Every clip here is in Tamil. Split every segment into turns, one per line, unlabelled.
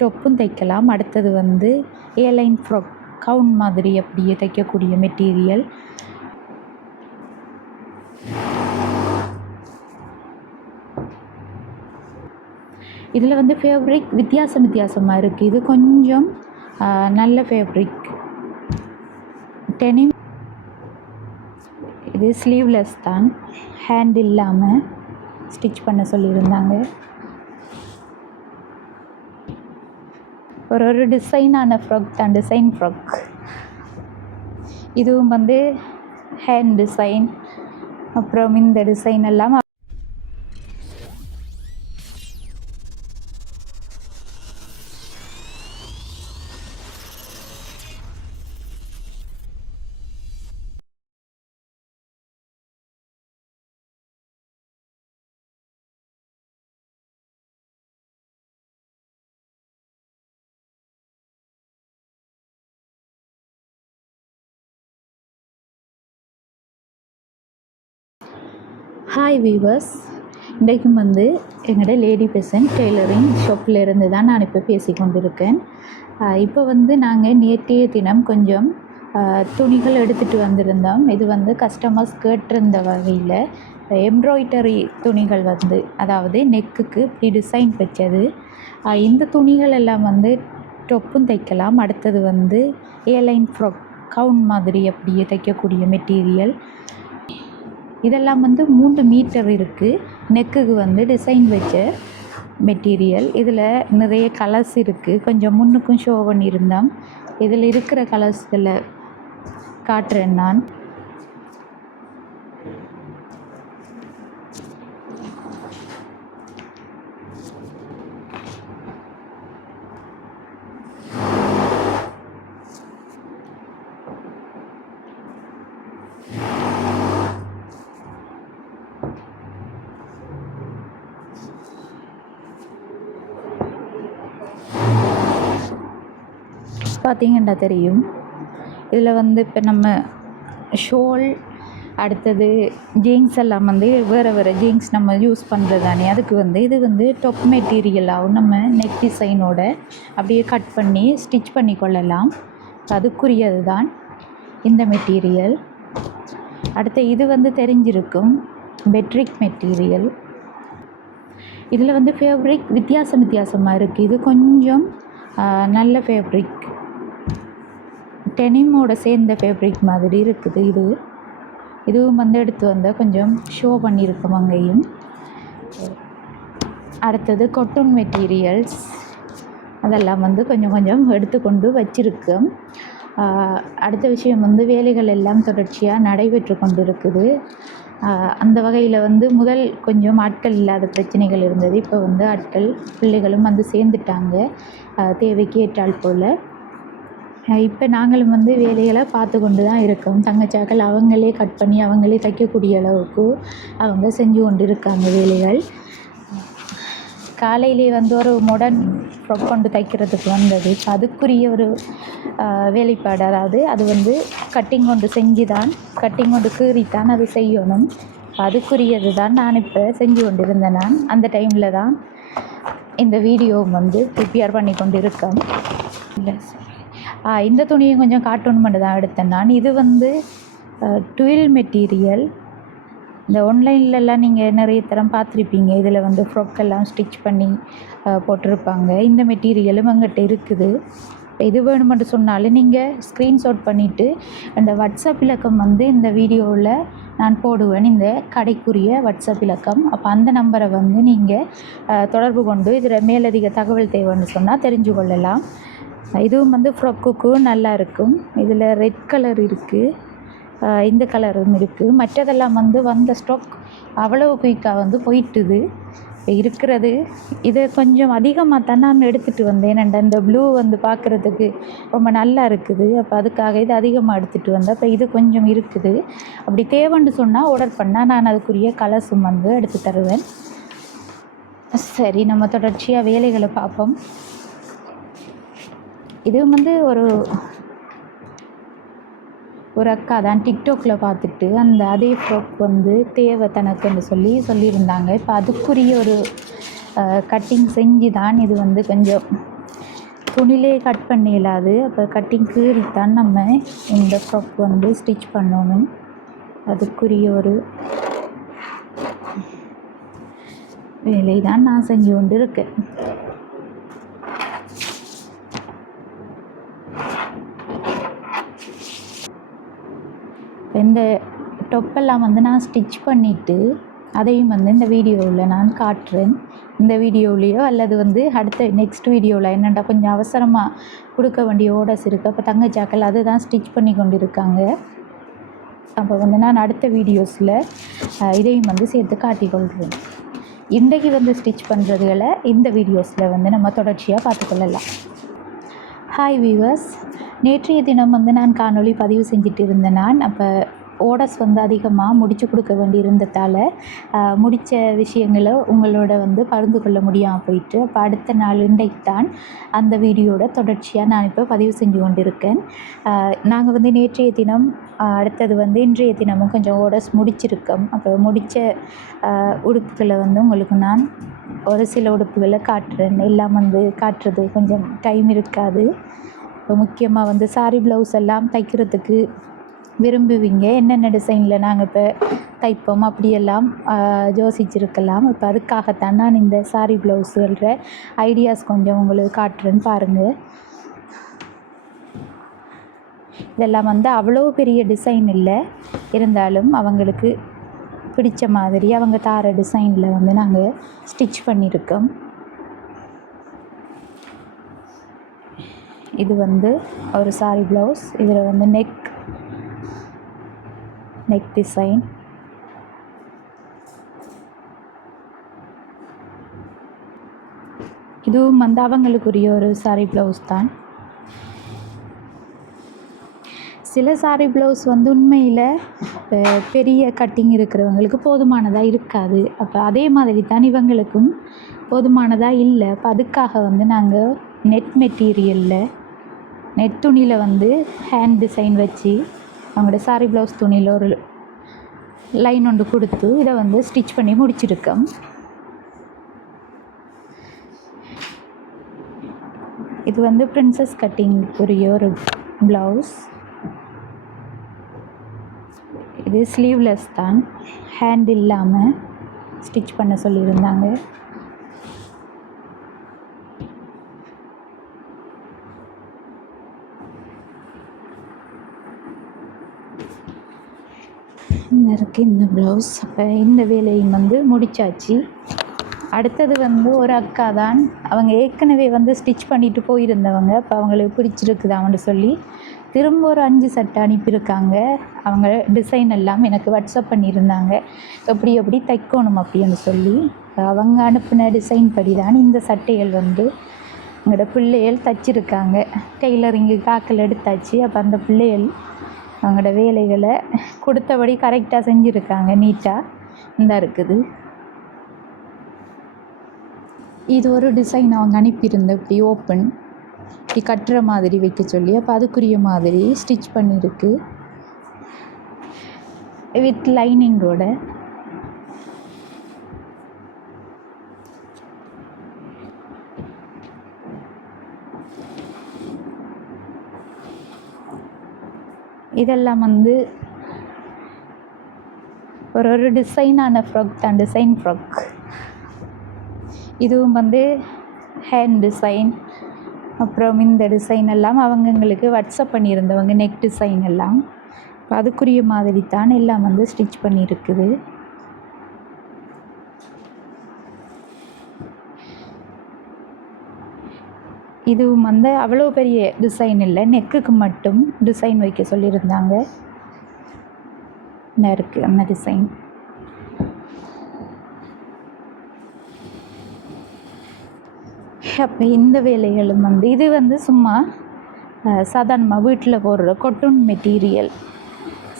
டொப்பும் தைக்கலாம். அடுத்தது வந்து ஏலைன் ஃப்ராக் கவுன் மாதிரி அப்படியே தைக்கக்கூடிய மெட்டீரியல் இதில் வந்து ஃபேப்ரிக் வித்தியாசம் வித்தியாசமாக இருக்குது இது கொஞ்சம் நல்ல ஃபேப்ரிக் டெனிம் இது ஸ்லீவ்லெஸ் தான். ஹேண்ட் இல்லாமல் ஸ்டிச் பண்ண சொல்லியிருந்தாங்க. ஒரு ஒரு டிசைனான ஃப்ராக் தான் டிசைன் ஃப்ராக் இதுவும் வந்து ஹேண்ட் டிசைன் அப்புறம் இந்த டிசைன் எல்லாம் ஹாய் வீவர்ஸ் இன்றைக்கும் வந்து எங்களோட லேடி பெசன்ட் டெய்லரிங் ஷாப்பில் இருந்து தான் நான் இப்போ பேசி கொண்டிருக்கேன் இப்போ வந்து நாங்கள் நேற்றைய தினம் கொஞ்சம் துணிகள் எடுத்துகிட்டு வந்திருந்தோம். இது வந்து கஸ்டமர்ஸ் கேட்டிருந்த வகையில் எம்ப்ராய்டரி துணிகள் வந்து அதாவது நெக்குக்கு இப்படி டிசைன் வச்சது. இந்த துணிகள் எல்லாம் வந்து டொப்பும் தைக்கலாம். அடுத்தது வந்து ஏலைன் ஃப்ராக் கவுன் மாதிரி அப்படியே தைக்கக்கூடிய மெட்டீரியல் இதெல்லாம் வந்து மூன்று மீட்டர் இருக்குது நெக்குக்கு வந்து டிசைன் வச்ச மெட்டீரியல் இதில் நிறைய கலர்ஸ் இருக்குது கொஞ்சம் முன்னுக்கும் ஷோ பண்ணியிருந்தோம். இதில் இருக்கிற கலர்ஸில் காட்டுறேன் நான். பார்த்தீங்கன்னா தெரியும். இதில் வந்து இப்போ நம்ம ஷோல் அடுத்தது ஜீன்ஸ் எல்லாம் வந்து வேறு வேறு ஜீன்ஸ் நம்ம யூஸ் பண்ணுறது தானே. அதுக்கு வந்து இது வந்து டொப் மெட்டீரியலாகவும் நம்ம நெக் டிசைனோட அப்படியே கட் பண்ணி ஸ்டிச் பண்ணி கொள்ளலாம். அதுக்குரியது தான் இந்த மெட்டீரியல். அடுத்து இது வந்து தெரிஞ்சிருக்கும் பெட்ரிக் மெட்டீரியல். இதில் வந்து ஃபேப்ரிக் வித்தியாசம் வித்தியாசமாக இருக்குது. இது கொஞ்சம் நல்ல ஃபேப்ரிக் டெனிமோட சேர்ந்த ஃபேப்ரிக் மாதிரி இருக்குது இது. இதுவும் வந்து எடுத்து வந்தால் கொஞ்சம் ஷோ பண்ணியிருக்கோம் அங்கேயும். அடுத்தது கொட்டன் மெட்டீரியல்ஸ் அதெல்லாம் வந்து கொஞ்சம் கொஞ்சம் எடுத்துக்கொண்டு வச்சுருக்கோம் அடுத்த விஷயம் வந்து வேலைகள் எல்லாம் தொடர்ச்சியாக நடைபெற்று கொண்டு இருக்குது அந்த வகையில் வந்து முதல் கொஞ்சம் ஆட்கள் இல்லாத பிரச்சனைகள் இருந்தது. இப்போ வந்து ஆட்கள் பிள்ளைகளும் வந்து சேர்ந்துட்டாங்க. தேவைக்கு ஏற்றால் போல். இப்போ நாங்களும் வந்து வேலைகளை பார்த்து கொண்டு தான் இருக்கோம். தங்கச்சாக்கள் அவங்களே கட் பண்ணி அவங்களே தைக்கக்கூடிய அளவுக்கு அவங்க செஞ்சு கொண்டு இருக்காங்க வேலைகள். காலையிலே வந்து ஒரு மாடர்ன் ஃப்ரொக் கொண்டு தைக்கிறதுக்கு வந்தது. இப்போ அதுக்குரிய ஒரு வேலைப்பாடு. அதாவது அது வந்து கட்டிங் கொண்டு செஞ்சு தான் கட்டிங் கொண்டு கீறித்தான் அது செய்யணும். அதுக்குரியது தான் நான் இப்போ செஞ்சு கொண்டு இருந்தேன் நான். அந்த டைமில் தான் இந்த வீடியோ வந்து ப்ரிப்பேர் பண்ணி கொண்டு இருக்கேன் இல்லை இந்த துணியும் கொஞ்சம் கார்ட்டூன் மட்டும் தான் எடுத்தேன் நான். இது வந்து டுவெல் மெட்டீரியல் இந்த ஆன்லைன்லலாம் நீங்கள் நிறைய தரம் பார்த்துருப்பீங்க. இதில் வந்து ஃப்ராக் ஸ்டிச் பண்ணி போட்டிருப்பாங்க. இந்த மெட்டீரியலும் எங்கிட்ட இருக்குது. எது வேணுமென்று சொன்னாலும் நீங்கள் ஸ்க்ரீன்ஷாட் பண்ணிவிட்டு அந்த வாட்ஸ்அப் இலக்கம் வந்து இந்த வீடியோவில் நான் போடுவேன். இந்த கடைக்குரிய வாட்ஸ்அப் இலக்கம். அப்போ அந்த நம்பரை வந்து நீங்கள் தொடர்பு கொண்டு இதில் மேலதிக தகவல் தேவைன்னு சொன்னால் தெரிஞ்சு கொள்ளலாம் இதுவும் வந்து ஃப்ராக்குக்கும் நல்லா இருக்கும். இதில் ரெட் கலர் இருக்குது இந்த கலரும் இருக்குது மற்றதெல்லாம் வந்து வந்த ஸ்டாக் அவ்வளவு குயிக்காக வந்து போயிட்டுது. இப்போ இருக்கிறது. இதை கொஞ்சம் அதிகமாக தான் நான் எடுத்துகிட்டு வந்தேன். ஏன்னாண்டா இந்த ப்ளூ வந்து பார்க்குறதுக்கு ரொம்ப நல்லா இருக்குது. அப்போ அதுக்காக இது அதிகமாக எடுத்துகிட்டு வந்தேன். அப்போ இது கொஞ்சம் இருக்குது. அப்படி தேவைன்னு சொன்னால் ஆர்டர் பண்ணால் நான் அதுக்குரிய கலர்ஸும் வந்து எடுத்து தருவேன். சரி நம்ம தொடர்ச்சியாக வேலைகளை பார்ப்போம். இது வந்து ஒரு ஒரு அக்கா தான் டிக்டாக்ல பார்த்துட்டு அந்த அதே ஃப்ராக் வந்து தேவை தனக்குன்னு சொல்லி சொல்லியிருந்தாங்க. இப்போ அதுக்குரிய ஒரு கட்டிங் செஞ்சு தான் இது வந்து கொஞ்சம் துணிலே கட் பண்ண இயலாது. அப்போ கட்டிங் கீறித்தான் நம்ம இந்த ஃப்ராக் வந்து ஸ்டிச் பண்ணணும். அதுக்குரிய ஒரு வேலை தான் நான் செஞ்சு கொண்டு இருக்கேன் இந்த டொப்பெல்லாம் வந்து நான் ஸ்டிச் பண்ணிவிட்டு அதையும் வந்து இந்த வீடியோவில் நான் காட்டுறேன். இந்த வீடியோவிலையோ அல்லது வந்து அடுத்த நெக்ஸ்ட் வீடியோவில் என்னென்னா கொஞ்சம் அவசரமாக கொடுக்க வேண்டிய ஓடர்ஸ் இருக்குது அப்போ தங்கச்சாக்கள் அதுதான் ஸ்டிச் பண்ணி கொண்டு இருக்காங்க அப்போ வந்து நான் அடுத்த வீடியோஸில் இதையும் வந்து சேர்த்து காட்டிக்கொள்கிறேன் இன்றைக்கு வந்து ஸ்டிச் பண்ணுறதுகளை இந்த வீடியோஸில் வந்து நம்ம தொடர்ச்சியாக பார்த்துக்கொள்ளலாம் ஹாய் வீவர்ஸ் நேற்றைய தினம் வந்து நான் காணொளி பதிவு செஞ்சுட்டு இருந்தேன் நான் அப்போ ஓடஸ் வந்து அதிகமாக முடித்து கொடுக்க வேண்டியிருந்ததால் முடித்த விஷயங்களை உங்களோட வந்து பகிர்ந்து கொள்ள முடியாமல் போயிட்டு அப்போ அடுத்த நாள் இன்றைக்கு தான் அந்த வீடியோட தொடர்ச்சியாக நான் இப்போ பதிவு செஞ்சு கொண்டிருக்கேன். நாங்கள் வந்து நேற்றைய தினம் அடுத்தது வந்து இன்றைய தினமும் கொஞ்சம் ஓடஸ் முடிச்சிருக்கோம். அப்போ முடித்த உடுப்புகளை வந்து உங்களுக்கு நான் ஒரு சில உடுப்புகளை காட்டுறேன். எல்லாம் வந்து காட்டுறது கொஞ்சம் டைம் இருக்காது. இப்போ முக்கியமாக வந்து சாரி ப்ளவுஸ் எல்லாம் தைக்கிறதுக்கு விரும்புவீங்க? என்னென்ன டிசைனில் நாங்கள் இப்போ தைப்போம்? அப்படியெல்லாம் யோசிச்சிருக்கலாம். இப்போ அதுக்காகத்தான் நான் இந்த சாரி ப்ளவுஸுகள ஐடியாஸ் கொஞ்சம் உங்களுக்கு காட்டுறேன்னு பாருங்கள் இதெல்லாம் வந்து அவ்வளோ பெரிய டிசைன் இல்லை. இருந்தாலும் அவங்களுக்கு பிடிச்ச மாதிரி அவங்க தார டிசைனில் வந்து நாங்கள் ஸ்டிச் பண்ணியிருக்கோம் இது வந்து ஒரு சாரி ப்ளவுஸ் இதில் வந்து நெக் நெக் டிசைன் இதுவும் வந்து அவங்களுக்குரிய ஒரு சாரி ப்ளவுஸ் தான். சில சாரி ப்ளவுஸ் வந்து உண்மையில் பெரிய கட்டிங் இருக்கிறவங்களுக்கு போதுமானதாக இருக்காது. அப்போ அதே மாதிரி தான் இவங்களுக்கும் போதுமானதாக இல்லை. அப்போ அதுக்காக வந்து நாங்கள் நெட் மெட்டீரியலில் நெட் துணியில் வந்து ஹேண்ட் டிசைன் வச்சு அவங்களோட சாரி ப்ளவுஸ் துணியில் ஒரு லைன் ஒன்று கொடுத்து இதை வந்து ஸ்டிச் பண்ணி முடிச்சிருக்கோம். இது வந்து பிரின்சஸ் கட்டிங்குரிய ஒரு ப்ளவுஸ் இது ஸ்லீவ்லெஸ் தான். ஹேண்ட் இல்லாமல் ஸ்டிச் பண்ண சொல்லியிருந்தாங்க. இங்கே இருக்குது இந்த ப்ளவுஸ் அப்போ இந்த வேலையும் வந்து முடிச்சாச்சு. அடுத்தது வந்து ஒரு அக்கா தான் அவங்க ஏற்கனவே வந்து ஸ்டிச் பண்ணிட்டு போயிருந்தவங்க. இப்போ அவங்களுக்கு பிடிச்சிருக்குதான்னு சொல்லி திரும்ப ஒரு அஞ்சு சட்டை அனுப்பியிருக்காங்க. அவங்க டிசைன் எல்லாம் எனக்கு வாட்ஸ்அப் பண்ணியிருந்தாங்க. எப்படி எப்படி தைக்கணும் அப்படின்னு சொல்லி. அவங்க அனுப்பின டிசைன் படி தான் இந்த சட்டைகள் வந்து. எங்களோட பிள்ளைகள் தைச்சிருக்காங்க. டெய்லரிங்கு காக்கில் எடுத்தாச்சு. அப்போ அந்த பிள்ளைகள் அவங்களோட வேலைகளை கொடுத்தபடி கரெக்டாக செஞ்சுருக்காங்க நீட்டாக இந்த இருக்குது. இது ஒரு டிசைன் அவங்க அனுப்பியிருந்த இப்படி ஓப்பன் இப்படி கட்டுற மாதிரி வைக்க சொல்லி அப்போ அதுக்குரிய மாதிரி ஸ்டிச் பண்ணியிருக்கு. வித் லைனிங்கோட இதெல்லாம் வந்து ஒரு ஒரு டிசைனான ஃப்ராக் தான். டிசைன் ஃப்ராக் இதுவும் வந்து ஹேண்ட் டிசைன் அப்புறம் இந்த டிசைன் எல்லாம் அவங்கங்களுக்கு வாட்ஸ்அப் பண்ணியிருந்தவங்க நெக் டிசைன் எல்லாம். அதுக்குரிய மாதிரி தான் எல்லாம் வந்து ஸ்டிச் பண்ணியிருக்குது. இதுவும் வந்து அவ்வளோ பெரிய டிசைன் இல்லை. நெக்குக்கு மட்டும் டிசைன் வைக்க சொல்லியிருந்தாங்க. இந்த இருக்குது அந்த டிசைன் அப்போ இந்த வேலைகளும் வந்து இது வந்து சும்மா சாதாரணமாக வீட்டில் போடுற கொட்டூன் மெட்டீரியல்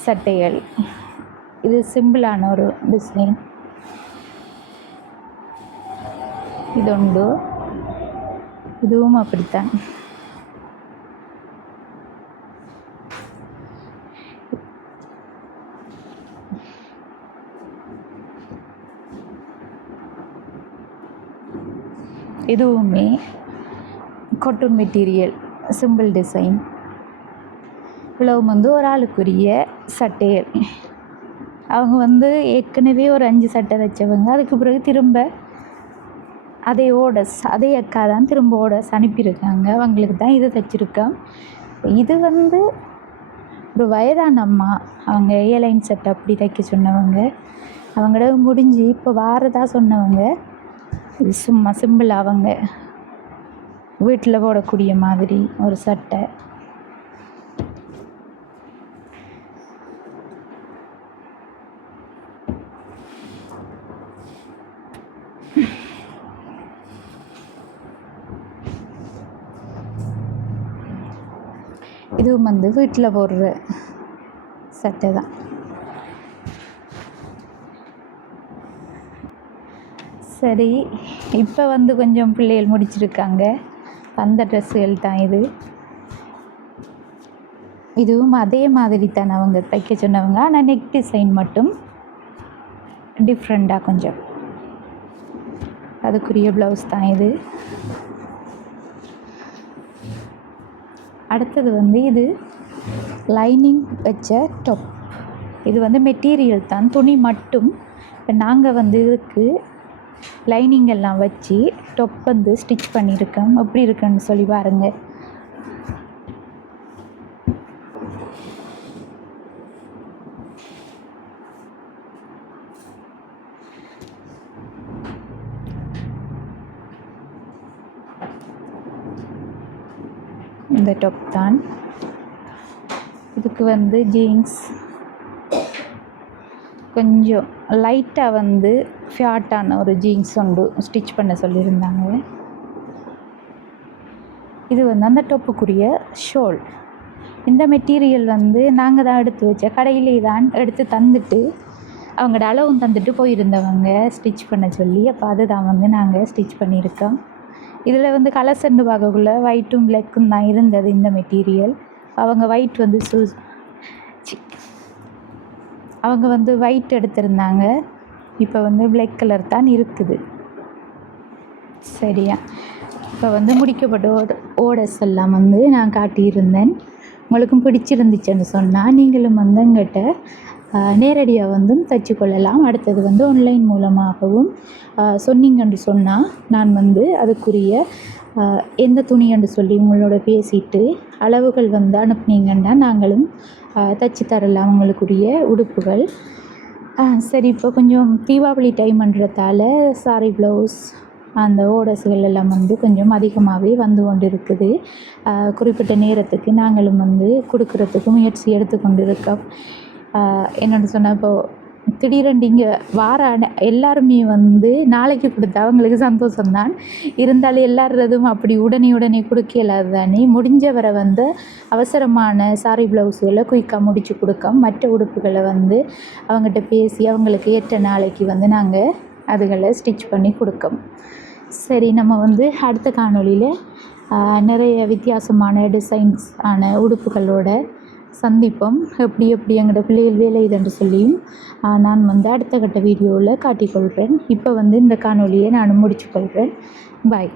சட்டைகள். இது சிம்பிளான ஒரு டிசைன் இது உண்டு. இதுவும் அப்படித்தான். இதுவுமே கொட்டூன் மெட்டீரியல் சிம்பிள் டிசைன். இவ்வளவு வந்து ஒரு ஆளுக்குரிய சட்டைகள். அவங்க வந்து ஏற்கனவே ஒரு அஞ்சு சட்டை தைச்சவங்க. அதுக்கு பிறகு திரும்ப அதே ஓடஸ் அதே அக்கா தான் திரும்ப ஓடஸ் அனுப்பியிருக்காங்க அவங்களுக்கு தான் இது தைச்சிருக்கேன் இது வந்து ஒரு வயதான அம்மா. அவங்க ஏலைன் செட் அப்படி தைக்க சொன்னவங்க. அவங்களோட முடிஞ்சு இப்போ வாரதா சொன்னவங்க. இது சும்மா சிம்பிள் அவங்க வீட்டில் போடக்கூடிய மாதிரி ஒரு சட்டை. இதுவும் வந்து வீட்டில் போடுற சட்டை தான். சரி இப்போ வந்து கொஞ்சம் பிள்ளைகள் முடிச்சிருக்காங்க. அந்த ட்ரெஸ்ஸுகள் தான் இது. இதுவும் அதே மாதிரி தான் அவங்க தைக்க சொன்னவங்க. ஆனால் நெக் டிசைன் மட்டும் டிஃப்ரெண்ட்டாக கொஞ்சம். அதுக்குரிய ப்ளவுஸ் தான் இது. அடுத்தது வந்து இது லைனிங் வச்ச டாப் இது வந்து மெட்டீரியல் தான். துணி மட்டும். இப்போ நாங்கள் வந்து இதுக்கு லைனிங் எல்லாம் வச்சு டொப் வந்து ஸ்டிச் பண்ணியிருக்கோம். எப்படி இருக்குன்னு சொல்லி பாருங்கள் இந்த டாப் தான். இதுக்கு வந்து ஜீன்ஸ் கொஞ்சம் லைட்டாக வந்து ஃபியாட்டான ஒரு ஜீன்ஸ் உண்டு ஸ்டிச் பண்ண சொல்லியிருந்தாங்க. இது வந்து அந்த டொப்புக்குரிய ஷோல் இந்த மெட்டீரியல் வந்து நாங்கள் தான் எடுத்து வச்ச கடையிலே தான் எடுத்து தந்துட்டு அவங்களோட அளவும் தந்துட்டு போயிருந்தவங்க ஸ்டிச் பண்ண சொல்லி அப்போ அதுதான் வந்து நாங்கள் ஸ்டிச் பண்ணியிருக்கோம். இதில் வந்து கலர் செண்டு பார்க்கக்குள்ள ஒயிட்டும் பிளாக்கும் தான் இருந்தது இந்த மெட்டீரியல் அவங்க ஒயிட் வந்து சூ அவங்க வந்து ஒயிட் எடுத்திருந்தாங்க. இப்போ வந்து பிளாக் கலர் தான் இருக்குது. சரியா? இப்போ வந்து முடிக்கப்பட்ட ஓட ஓடஸ் எல்லாம் வந்து நான் காட்டியிருந்தேன். உங்களுக்கும் பிடிச்சிருந்துச்சுன்னு சொன்னால் நீங்களும் வந்து எங்கிட்ட நேரடியாக வந்தும் தச்சு கொள்ளலாம் அடுத்தது வந்து ஆன்லைன் மூலமாகவும் சொன்னீங்கன்னு சொன்னால் நான் வந்து அதுக்குரிய எந்த துணின்னு சொல்லி உங்களோட பேசிட்டு அளவுகள் வந்து அனுப்புனீங்கன்னா நாங்களும் தச்சு தரலாம் உங்களுக்குரிய உடுப்புகள். சரி இப்போ கொஞ்சம் தீபாவளி டைம்ன்றதால சாரி ப்ளவுஸ் அந்த ஓடஸுகள் எல்லாம் வந்து கொஞ்சம் அதிகமாகவே வந்து கொண்டு இருக்குது குறிப்பிட்ட நேரத்துக்கு நாங்களும் வந்து கொடுக்கறதுக்கு முயற்சி எடுத்துக்கொண்டு இருக்கோம் என்னென்னு சொன்னால் இப்போது திடீரென்று இங்கே வார எல்லாருமே வந்து நாளைக்கு கொடுத்தா அவங்களுக்கு சந்தோஷம்தான். இருந்தாலும் எல்லாரதும் அப்படி உடனே உடனே கொடுக்க இயலாது தானே முடிஞ்ச வரை வந்து அவசரமான சாரி ப்ளவுஸுகளை குயிக்காக முடித்து கொடுக்க மற்ற உடுப்புகளை வந்து அவங்ககிட்ட பேசி அவங்களுக்கு ஏற்ற நாளைக்கு வந்து நாங்கள் அதுகளை ஸ்டிச் பண்ணி கொடுக்கோம். சரி நம்ம வந்து அடுத்த காணொலியில் நிறைய வித்தியாசமான டிசைன்ஸ் ஆன உடுப்புகளோட சந்திப்போம். எப்படி எப்படி எங்களோட பிள்ளைகள் வேலை இதென்று சொல்லியும் நான் வந்து அடுத்த கட்ட வீடியோவில் காட்டிக்கொள்கிறேன் இப்போ வந்து இந்த காணொலியை நான் முடித்துக்கொள்கிறேன் பாய்